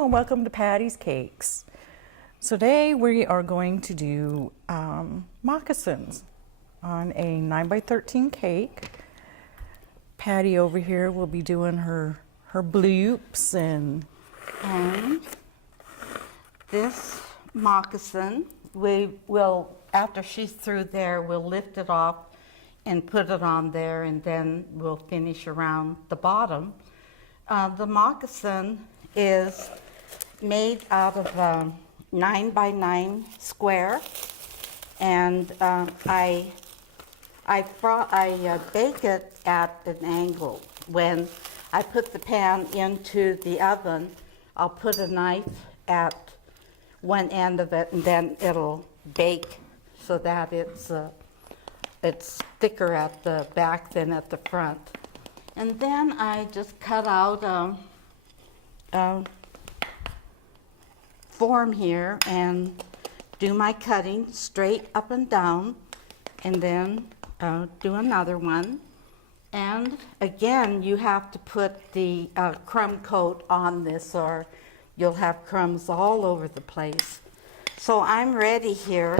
Hello and welcome to Patty's Cakes. So today we are going to do moccasins on a 9x13 cake. Patty over here will be doing her bloops and this moccasin, we will, after she's through there, we'll lift it off and put it on there, and then we'll finish around the bottom. The moccasin is made out of a 9x9 square, and I bake it at an angle. When I put the pan into the oven, I'll put a knife at one end of it, and then it'll bake so that it's thicker at the back than at the front. And then I just cut out a form here and do my cutting straight up and down, and then do another one. And again, you have to put the crumb coat on this, or you'll have crumbs all over the place. So I'm ready here.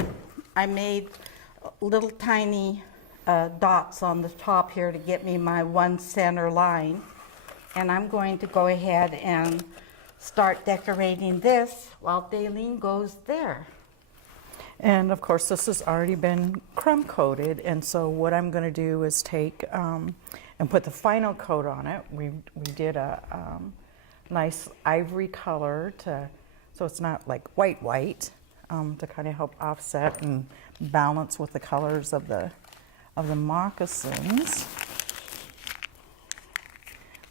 I made little tiny dots on the top here to get me my one center line. And I'm going to go ahead and start decorating this while Dalene goes there. of course this has already been crumb coated, and so what I'm going to do is take and put the final coat on it. We did a nice ivory color so it's not like white to kind of help offset and balance with the colors of the moccasins.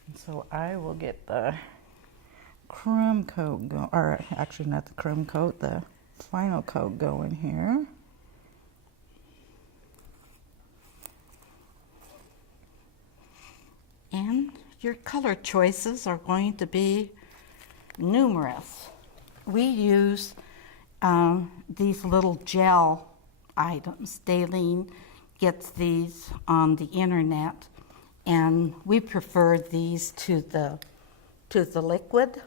And so I will get the crumb coat or actually not the crumb coat, the final coat going here. And your color choices are going to be numerous. We use these little gel items. Dalene gets these on the internet, and we prefer these to the liquid.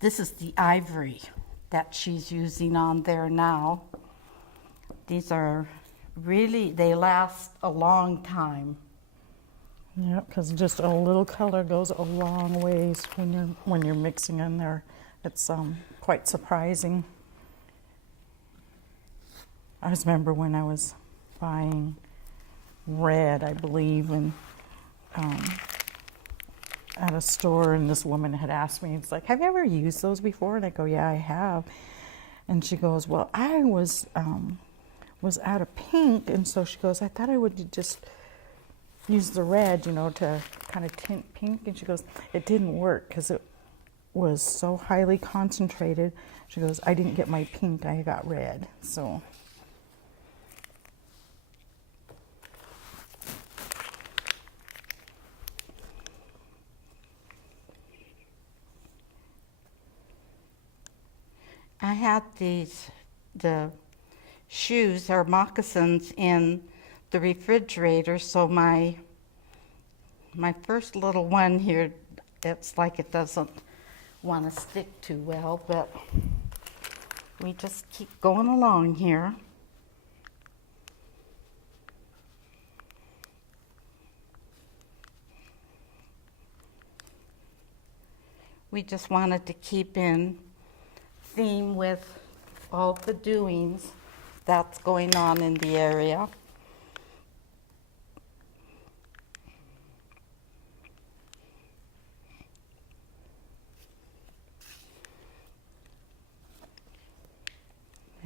This is the ivory that she's using on there now. These are really, they last a long time. Yeah, because just a little color goes a long ways when you're mixing in there. It's quite surprising. I just remember when I was buying red, I believe, and at a store, and this woman had asked me, it's like, have you ever used those before? And I go, yeah, I have. And she goes, well, I was out of pink, and so she goes, I thought I would just use the red, to kind of tint pink. And she goes, it didn't work because it was so highly concentrated. She goes, I didn't get my pink, I got red. So I had the shoes or moccasins in the refrigerator, so my first little one here, it's like it doesn't want to stick too well, but we just keep going along here. We just wanted to keep in theme with all the doings that's going on in the area.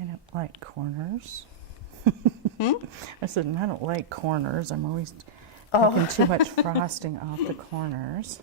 I don't like corners. I said, I don't like corners. I'm always taking too much frosting off the corners.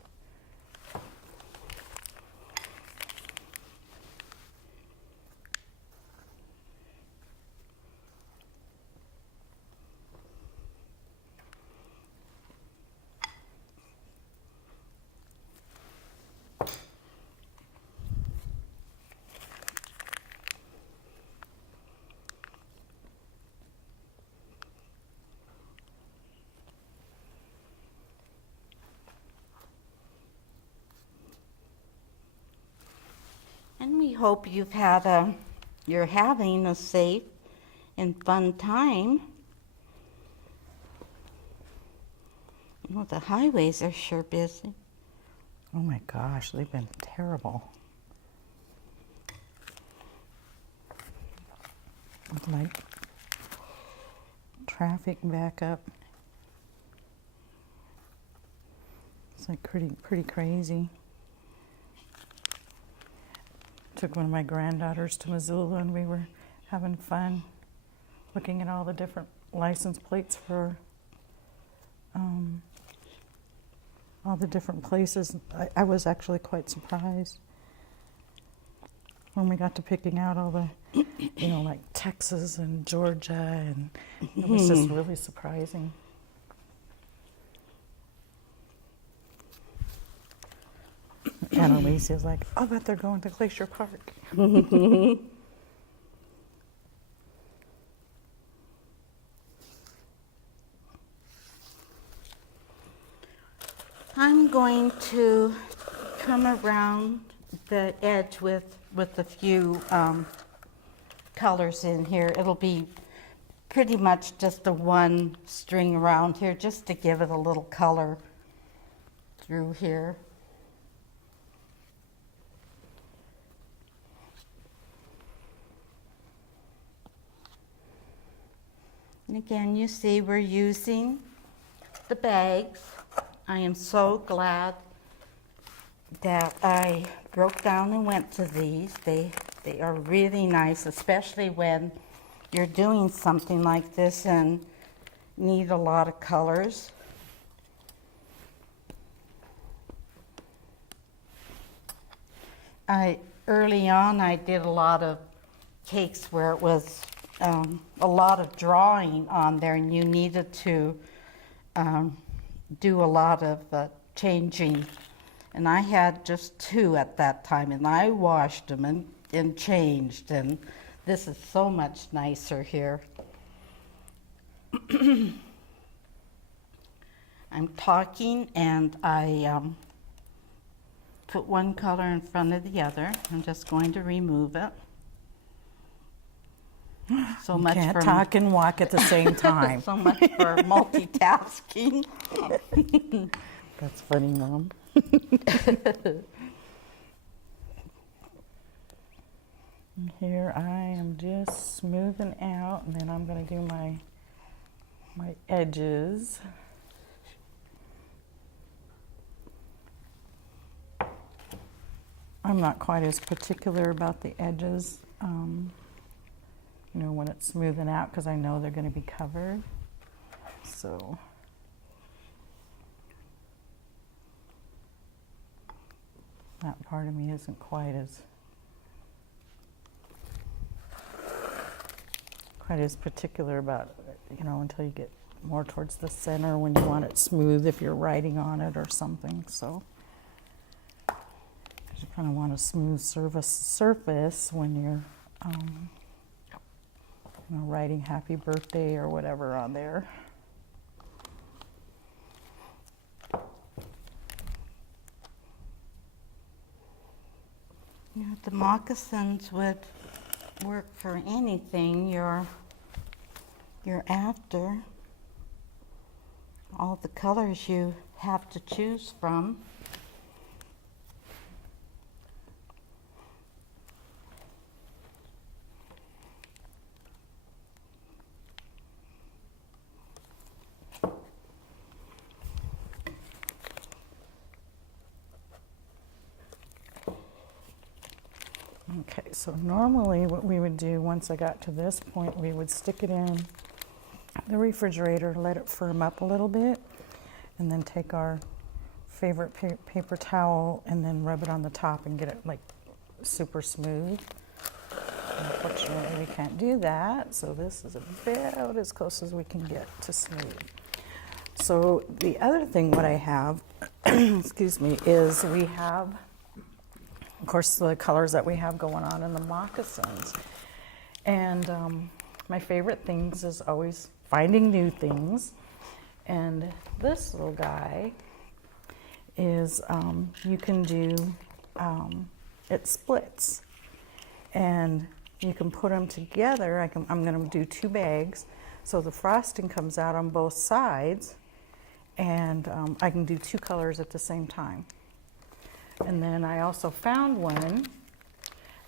hope you're having a safe and fun time. Well, the highways are sure busy. Oh my gosh, they've been terrible. Like traffic backup. It's like pretty crazy. Took one of my granddaughters to Missoula and we were having fun looking at all the different license plates for all the different places. I was actually quite surprised when we got to picking out all the, like Texas and Georgia, and it was just really surprising. And Alicia's like, "I'll bet they're going to Glacier Park." I'm going to come around the edge with a few colors in here. It'll be pretty much just the one string around here, just to give it a little color through here. And again, you see we're using the bags. I am so glad that I broke down and went to these. They are really nice, especially when you're doing something like this and need a lot of colors. Early on, I did a lot of cakes where it was a lot of drawing on there, and you needed to do a lot of changing. And I had just 2 at that time, and I washed them and changed, and this is so much nicer here. I'm talking and I put one color in front of the other. I'm just going to remove it. So You much can't for talk and walk at the same time. so much for multitasking. That's funny, Mom. Here I am just smoothing out, and then I'm going to do my edges. I'm not quite as particular about the edges, when it's smoothing out, because I know they're going to be covered. So that part of me isn't quite as particular about, until you get more towards the center when you want it smooth, if you're writing on it or something. So you kind of want a smooth surface when you're writing happy birthday or whatever on there. The moccasins would work for anything you're after. All the colors you have to choose from. Okay, so normally what we would do once I got to this point, we would stick it in the refrigerator, let it firm up a little bit, and then take our favorite paper towel and then rub it on the top and get it like super smooth. Unfortunately, we can't do that, so this is about as close as we can get to smooth. So the other thing what I have, excuse me, is we have, of course, the colors that we have going on in the moccasins. And my favorite things is always finding new things. And this little guy is, you can do, it splits. and you can put them together. I'm going to do 2 bags, so the frosting comes out on both sides, and I can do 2 colors at the same time. And then I also found one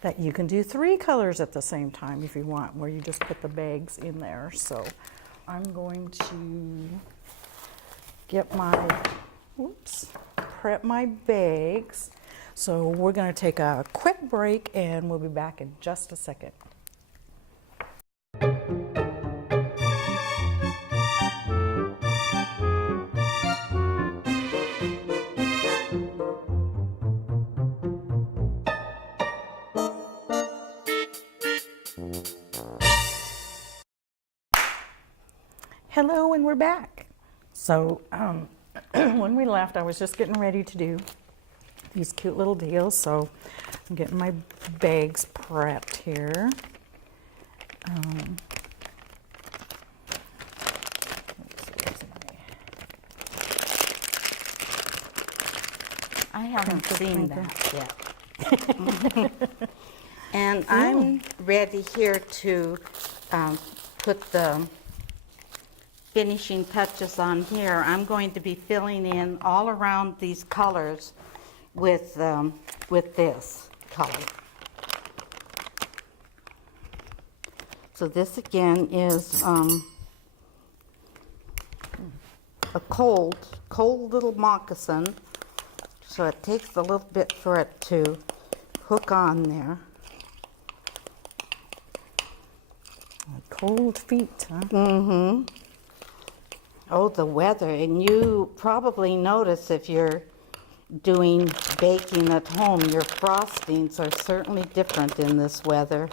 that you can do 3 colors at the same time if you want, where you just put the bags in there. So I'm going to get my, prep my bags. So we're going to take a quick break and we'll be back in just a second. Hello, and we're back. So when we left, I was just getting ready to do these cute little deals. So I'm getting my bags prepped here. I haven't seen that yet. And I'm ready here to put the finishing touches on here. I'm going to be filling in all around these colors with this color. So this again is a cold little moccasin. So it takes a little bit for it to hook on there. Cold feet, huh? Mm-hmm. Oh, the weather. And you probably notice if you're doing baking at home, your frostings are certainly different in this weather.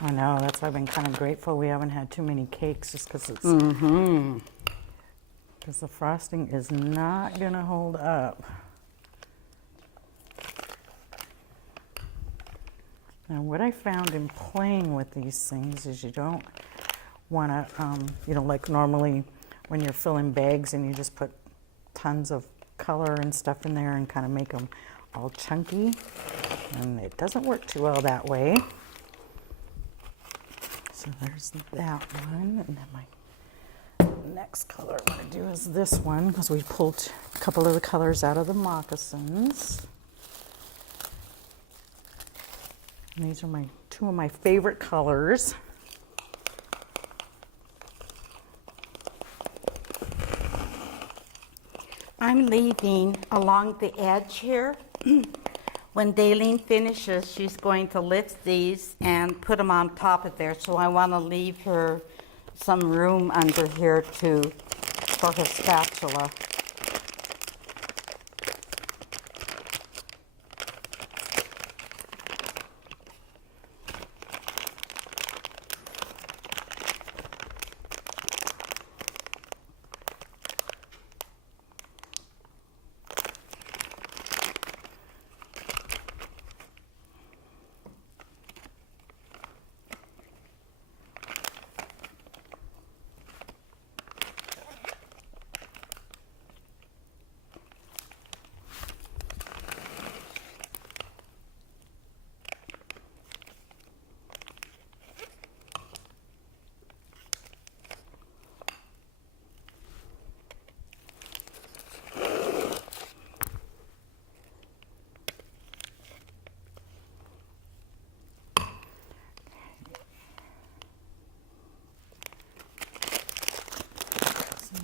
I know, that's why I've been kind of grateful we haven't had too many cakes, just because it's because the frosting is not gonna hold up. Now, what I found in playing with these things is you don't want to, you know, like normally when you're filling bags and you just put tons of color and stuff in there and kind of make them all chunky, and it doesn't work too well that way. So there's that one, and then my next color I'm going to do is this one, because we pulled a couple of the colors out of the moccasins. And these are my 2 of my favorite colors. I'm leaving along the edge here. When Dalene finishes, she's going to lift these and put them on top of there. So I want to leave her some room under here for her spatula.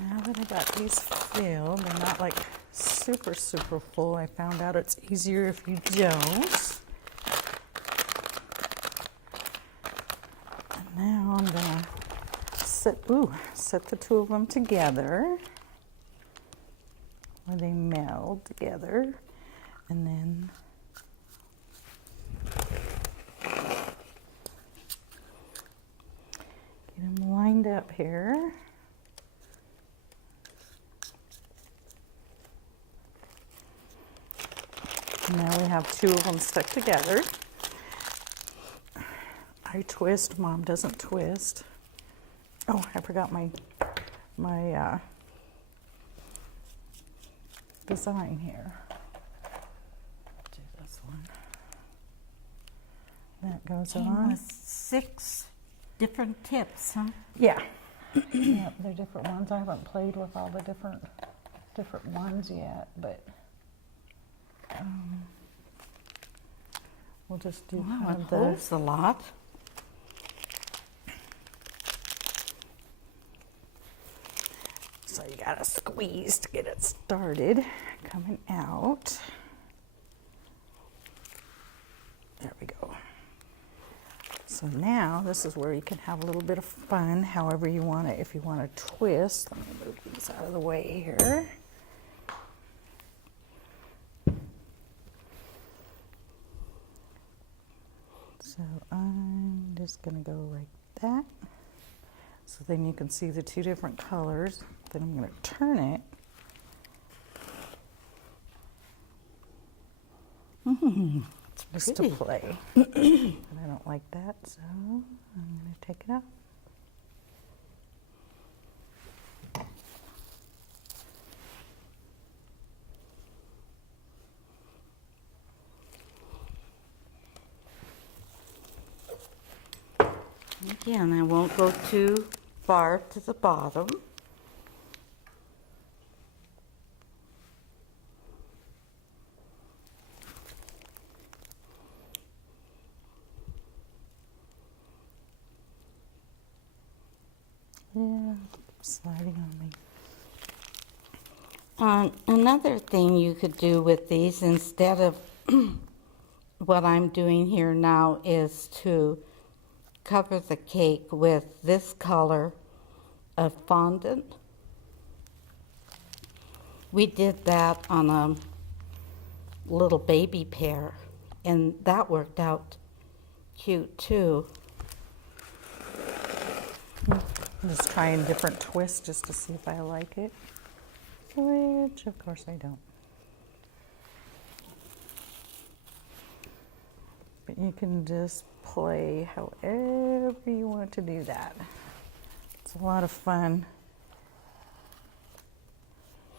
Now that I got these filled, they're not like super full. I found out it's easier if you don't. And now I'm gonna set the 2 of them together where they meld together, and then get them lined up here. Now we have 2 of them stuck together. I twist, Mom doesn't twist. Oh, I forgot my design here. Do this one. That goes Came on. with 6 different tips, huh? Yeah. Yeah, they're different ones. I haven't played with all the different ones yet, but we'll just do Wow, kind it of the. holds a lot. So you gotta squeeze to get it started. Coming out. There we go. So now this is where you can have a little bit of fun, however you want it. If you want to twist, let me move these out of the way here. So I'm just gonna go like that. So then you can see the 2 different colors. Then I'm gonna turn it. Just to pretty. play. And I don't like that, so I'm gonna take it out. Again, I won't go too far to the bottom. Yeah, sliding on me. Another thing you could do with these instead of what I'm doing here now is to cover the cake with this color of fondant. We did that on a little baby pear, and that worked out cute too. I'm just trying different twists just to see if I like it, which of course I don't. But you can just play however you want to do that. It's a lot of fun.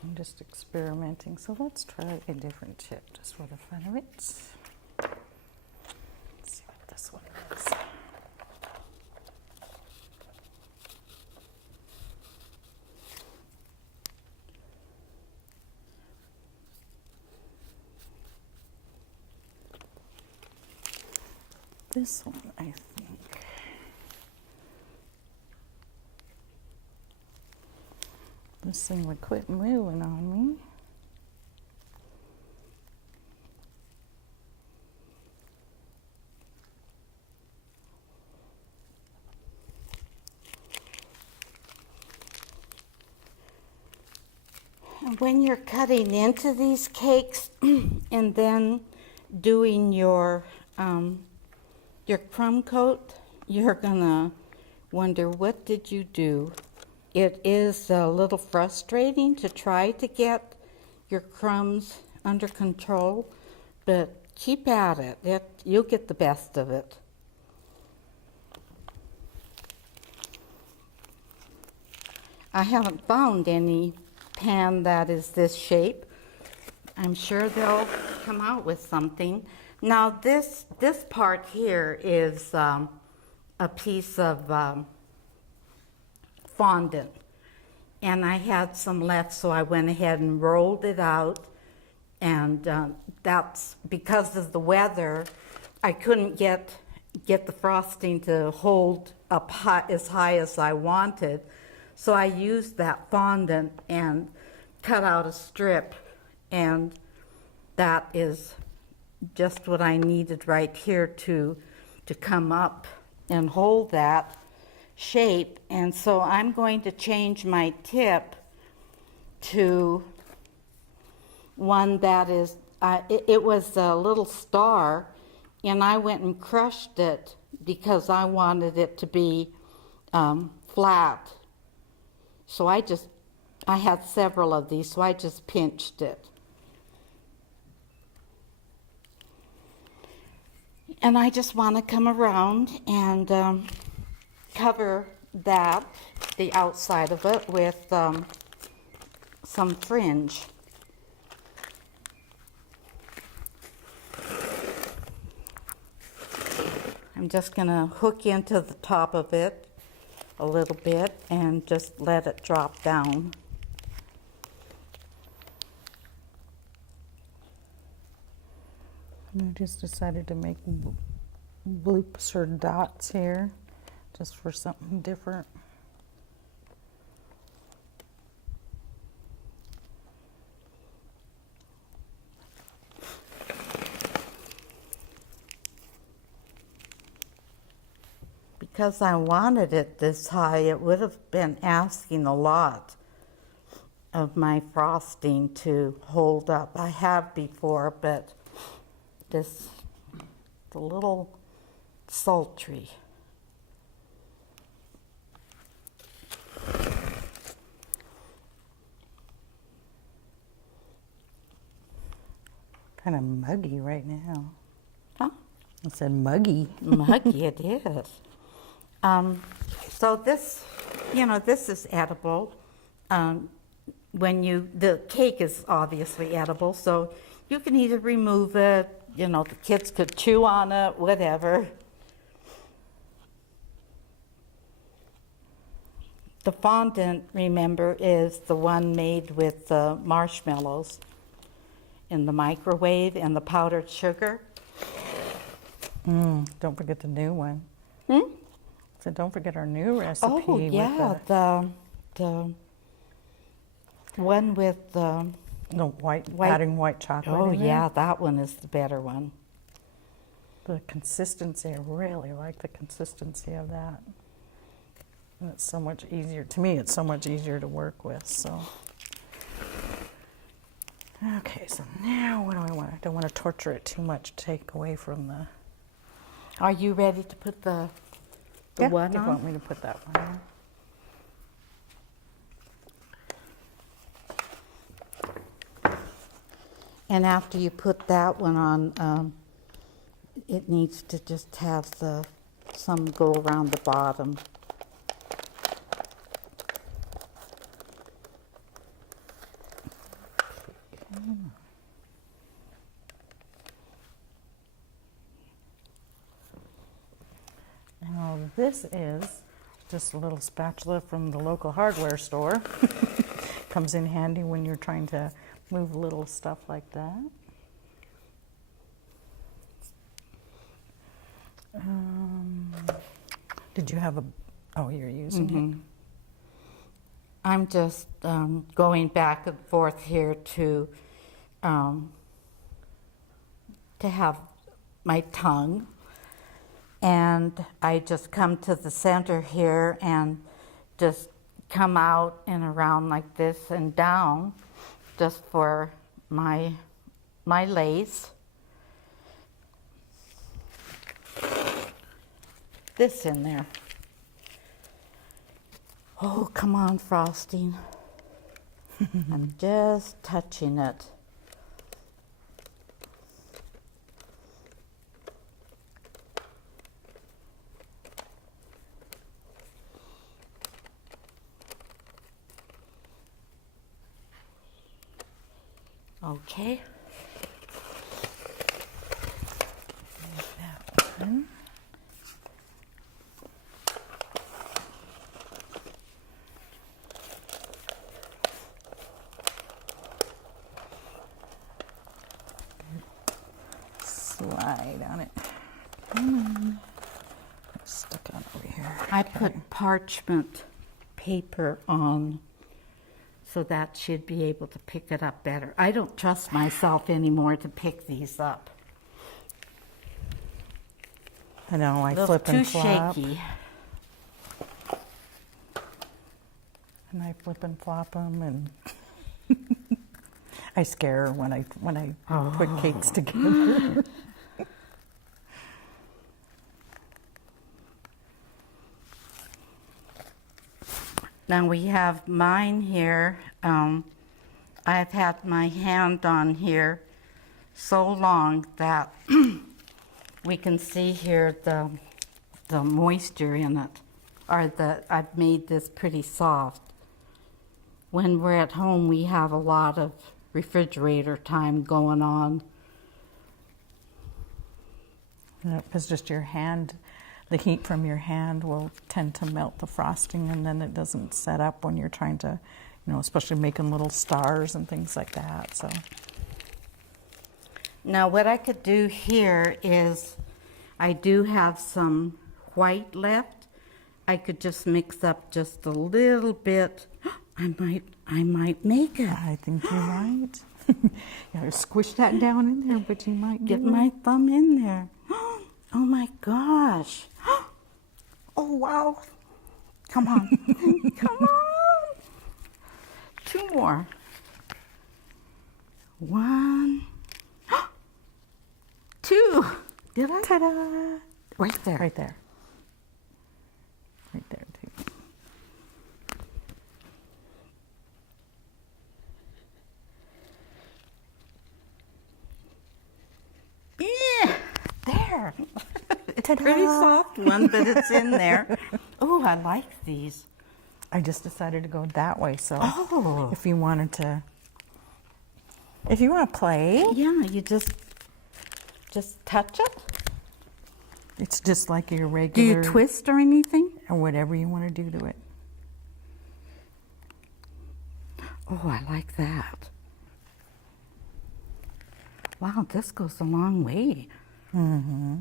I'm just experimenting. So let's try a different chip just for the fun of it. Let's see what this one is. This one, I think. This thing would quit moving on me. And when you're cutting into these cakes and then doing your crumb coat, you're gonna wonder, what did you do? It is a little frustrating to try to get your crumbs under control, but keep at it. You'll get the best of it. I haven't found any pan that is this shape. I'm sure they'll come out with something. Now this part here is a piece of fondant, and I had some left, so I went ahead and rolled it out, and that's because of the weather. I couldn't get the frosting to hold up as high as I wanted, so I used that fondant and cut out a strip, and that is just what I needed right here to come up and hold that shape. And so I'm going to change my tip to one that is, it was a little star, and I went and crushed it because I wanted it to be flat. So I had several of these, so I just pinched it. And I just want to come around and cover that, the outside of it, with some fringe. I'm just gonna hook into the top of it a little bit and just let it drop down. And I just decided to make bloops or dots here, just for something different. Because I wanted it this high, it would have been asking a lot of my frosting to hold up. I have before, but this is a little sultry. Kind of muggy right now. Huh? I said muggy. Muggy it is. So this, this is edible. The cake is obviously edible, so you can either remove it, the kids could chew on it, whatever. The fondant, remember, is the one made with the marshmallows in the microwave and the powdered sugar. Don't forget the new one. So don't forget our new recipe. Oh, yeah, with the one with the white, adding white chocolate. Oh, in there. yeah, that one is the better one. The consistency, I really like the consistency of that. And it's so much easier, to me, it's so much easier to work with, so. Okay, so now what do I want? I don't want to torture it too much, take away from the. Are you ready to put the one you on? want me to put that one on? And after you put that one on, it needs to just have some go around the bottom. Now this is just a little spatula from the local hardware store. Comes in handy when you're trying to move little stuff like that. Did you have oh, you're using it? I'm just going back and forth here to have my tongue, and I just come to the center here and just come out and around like this and down, just for my lace. This in there. Oh, come on, frosting. I'm just touching it. Okay. That one. Slide on it. Stuck on over here. I put parchment paper on, so that should be able to pick it up better. I don't trust myself anymore to pick these up. I know, I They're flip and too flop. shaky. And I flip and flop them, and I scare her when I put cakes together. Now we have mine here. I've had my hand on here so long that we can see here the moisture in it, or I've made this pretty soft. When we're at home, we have a lot of refrigerator time going on. Because just your hand, the heat from your hand will tend to melt the frosting, and then it doesn't set up when you're trying to, especially making little stars and things like that. So Now what I could do here is, I do have some white left. I could just mix up just a little bit. I might make it. I think you might. Yeah, squish that down in there, but you might Get my thumb in there. Oh my gosh. Oh wow. Come on. Come on. 2 more. 1, 2. Did I? Ta-da! Right there. Right there. Right there, too. Yeah, there. It's a Ta-da. pretty soft one, but it's in there. Oh, I like these. I just decided to go that way, so Oh. if you want to play, Yeah, you just touch it. it's just like your Do regular, you twist or anything? or whatever you want to do to it. Oh, I like that. Wow, this goes a long way. Mm-hmm.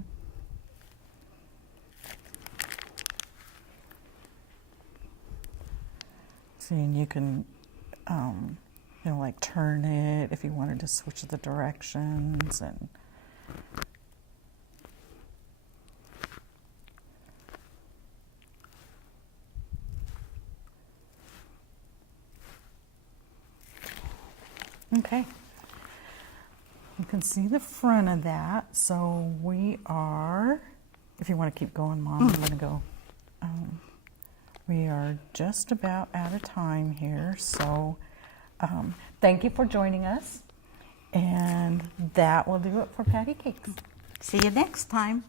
See, and you can, like turn it if you wanted to switch the directions and. Okay. You can see the front of that. So we are, if you want to keep going, Mom, I'm going to go. We are just about out of time here. So thank you for joining us. And that will do it for Patty Cakes. See you next time.